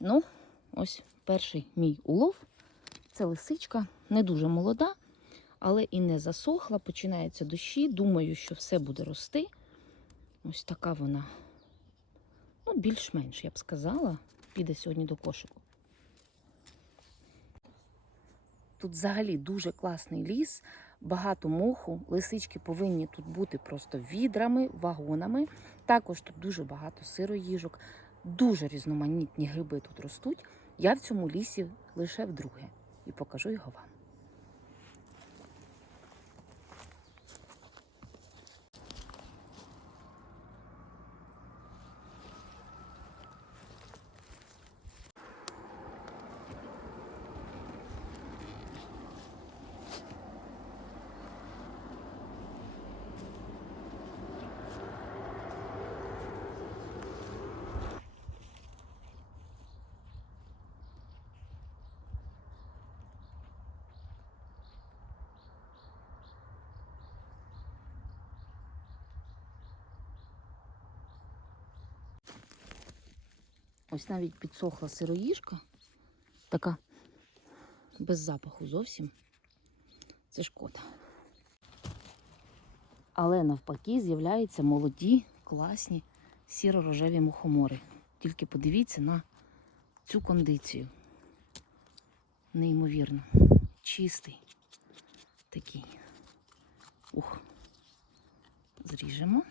Ну, ось перший мій улов. Це лисичка, не дуже молода, але і не засохла. Починаються дощі. Думаю, що все буде рости. Ось така вона. Ну, більш-менш, я б сказала, піде сьогодні до кошику. Тут взагалі дуже класний ліс, багато моху. Лисички повинні тут бути просто відрами, вагонами. Також тут дуже багато сироїжок, дуже різноманітні гриби тут ростуть. Я в цьому лісі лише вдруге і покажу його вам. Ось навіть підсохла сироїжка, така без запаху зовсім. Це шкода. Але навпаки з'являються молоді, класні сіро-рожеві мухомори. Тільки подивіться на цю кондицію. Неймовірно. Чистий такий. Ух. Зріжемо.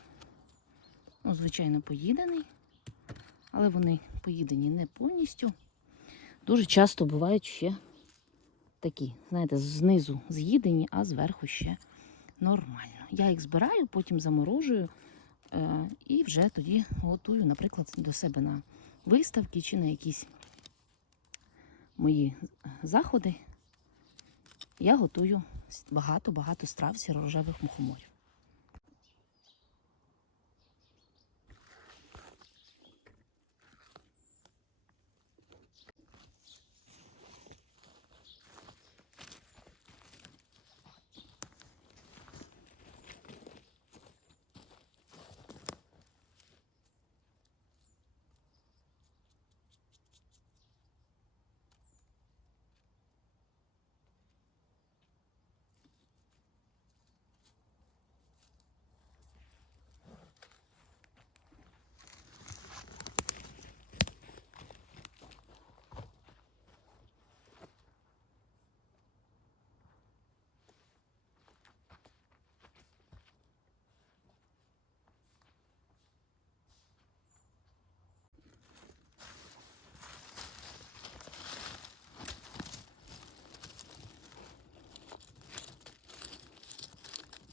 Ну, звичайно, поїдений але вони поїдені не повністю. Дуже часто бувають ще такі, знаєте, знизу з'їдені, а зверху ще нормально. Я їх збираю, потім заморожую е, і вже тоді готую, наприклад, до себе на виставки чи на якісь мої заходи. Я готую багато-багато страв сіророжевих мухоморів.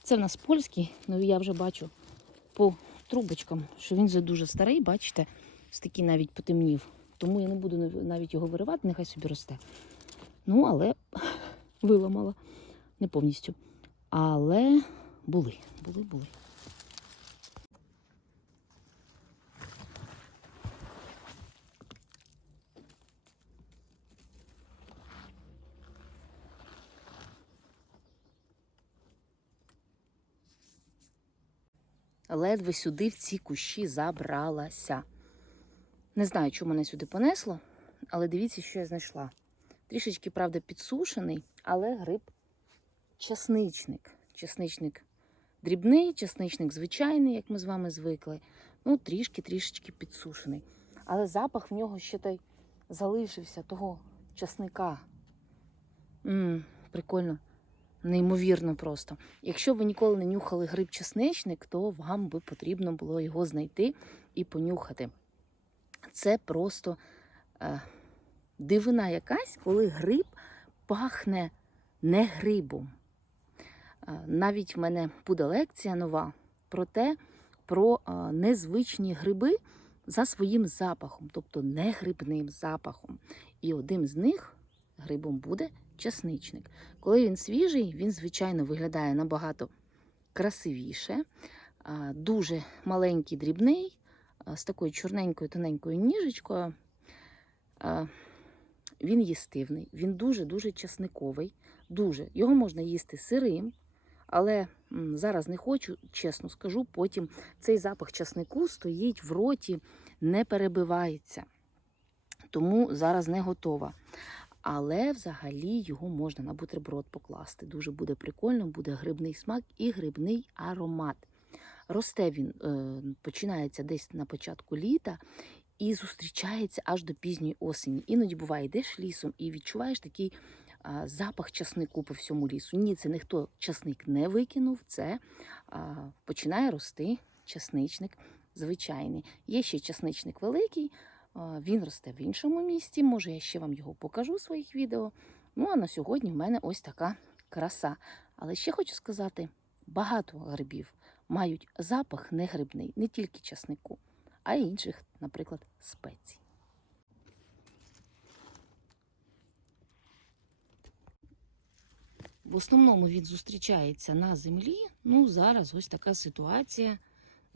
Це в нас польський, ну я вже бачу по трубочкам, що він вже дуже старий, бачите, ось такий навіть потемнів. Тому я не буду навіть його виривати, нехай собі росте. Ну, але виламала не повністю. Але були, були, були. Ледве сюди в ці кущі забралася. Не знаю, чому мене сюди понесло, але дивіться, що я знайшла. Трішечки, правда, підсушений, але гриб часничник. Часничник дрібний, часничник звичайний, як ми з вами звикли. Ну, трішки-трішечки підсушений. Але запах в нього ще той залишився того часника. Мм, прикольно. Неймовірно просто. Якщо ви ніколи не нюхали гриб чесничник, то вам би потрібно було його знайти і понюхати. Це просто е, дивина якась, коли гриб пахне не грибом. Е, навіть в мене буде лекція нова про те, про е, незвичні гриби за своїм запахом, тобто не грибним запахом. І одним з них грибом буде часничник. Коли він свіжий, він, звичайно, виглядає набагато красивіше, дуже маленький, дрібний, з такою чорненькою тоненькою ніжечкою. Він їстивний, він дуже-дуже часниковий. Дуже. Його можна їсти сирим, але зараз не хочу, чесно скажу, потім цей запах часнику стоїть в роті, не перебивається. тому зараз не готова. Але взагалі його можна на бутерброд покласти. Дуже буде прикольно, буде грибний смак і грибний аромат. Росте він е, починається десь на початку літа і зустрічається аж до пізньої осені. Іноді буває, йдеш лісом і відчуваєш такий запах часнику по всьому лісу. Ні, це ніхто часник не викинув, це починає рости часничник звичайний. Є ще часничник великий, він росте в іншому місті. Може, я ще вам його покажу в своїх відео. Ну а на сьогодні в мене ось така краса. Але ще хочу сказати: багато грибів мають запах не грибний, не тільки часнику, а й інших, наприклад, спецій. В основному він зустрічається на землі. Ну, зараз ось така ситуація.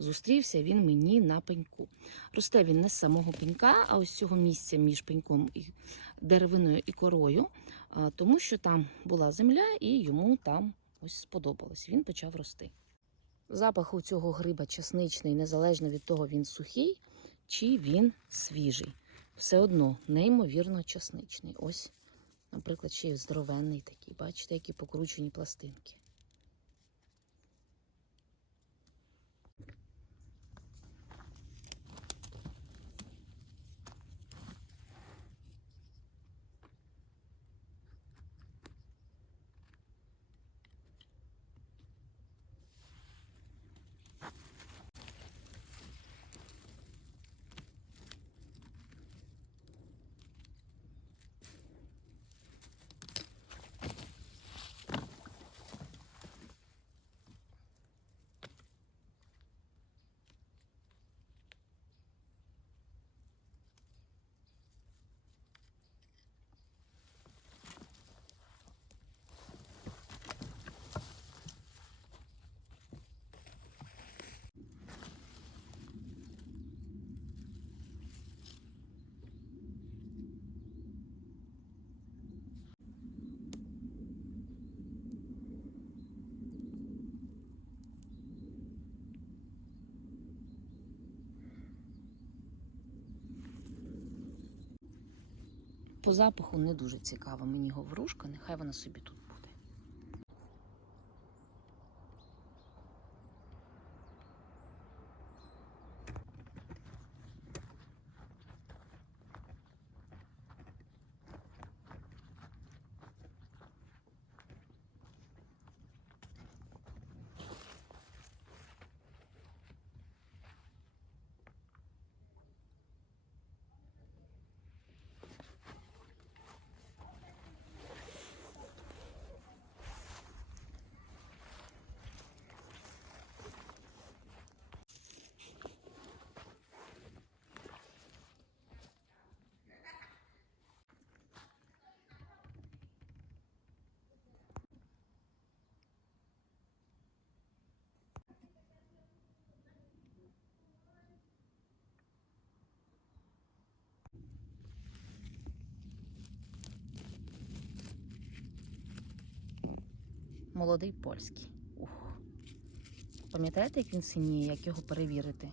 Зустрівся він мені на пеньку. Росте він не з самого пенька, а ось цього місця між пеньком і деревиною і корою, тому що там була земля і йому там ось сподобалось. Він почав рости. Запах у цього гриба часничний, незалежно від того, він сухий чи він свіжий. Все одно неймовірно часничний. Ось, наприклад, ще й здоровенний такий. Бачите, які покручені пластинки. По запаху не дуже цікава мені говорушка, нехай вона собі тут Молодий польський. Ух. Пам'ятаєте, як він синіє, як його перевірити?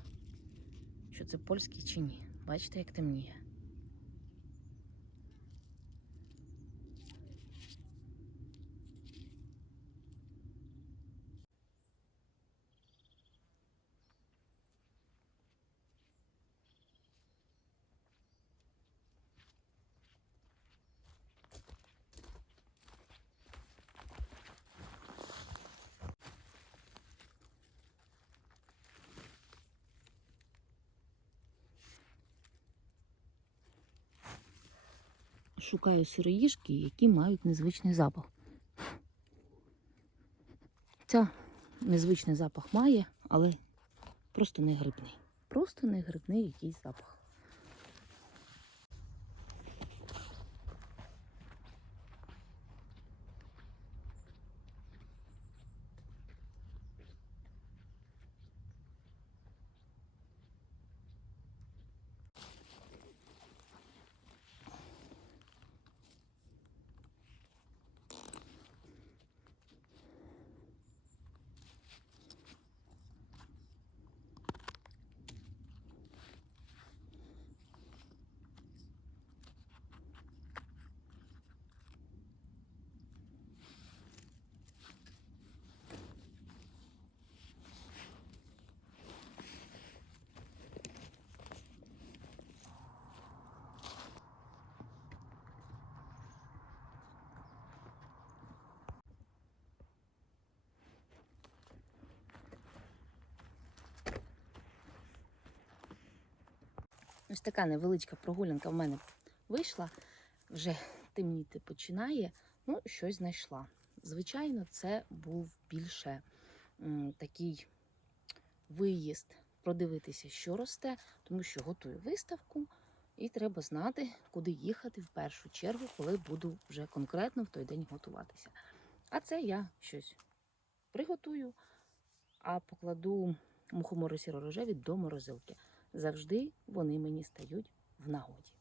Що це польський чи ні? Бачите, як темніє. Шукаю сироїжки, які мають незвичний запах. Ця незвичний запах має, але просто не грибний. Просто не грибний якийсь запах. Ось така невеличка прогулянка в мене вийшла. Вже темніти починає. Ну, щось знайшла. Звичайно, це був більше м, такий виїзд, продивитися, що росте, тому що готую виставку, і треба знати, куди їхати в першу чергу, коли буду вже конкретно в той день готуватися. А це я щось приготую, а покладу мухомори сіро-рожеві до морозилки. Завжди вони мені стають в нагоді.